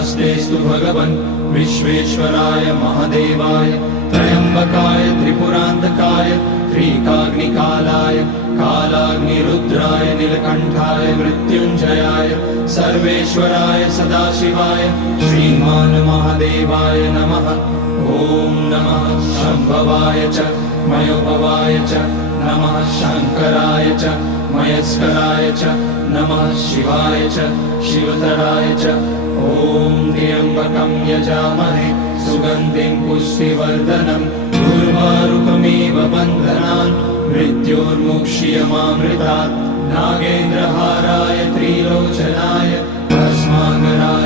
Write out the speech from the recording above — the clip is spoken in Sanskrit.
नमस्तेस्तु भगवन् विश्वेश्वराय महादेवाय त्र्यम्बकाय त्रिपुरान्तकाय त्रिकाग्निकालाय कालाग्निरुद्राय नीलकण्ठाय मृत्युञ्जयाय सर्वेश्वराय सदाशिवाय श्रीमान् महादेवाय नमः। ॐ नमः शम्भवाय च मयोभवाय च नमः शङ्कराय च मयस्कराय च नमः शिवाय च शिवतराय च। ॐ त्र्यम्बकं यजामहे सुगन्धिं पुष्टिवर्धनम् उर्वारुकमिव बन्धनान् मृत्योर्मुक्ष्यमामृतात्। नागेन्द्रहाराय त्रिलोचनाय भस्माङ्गराय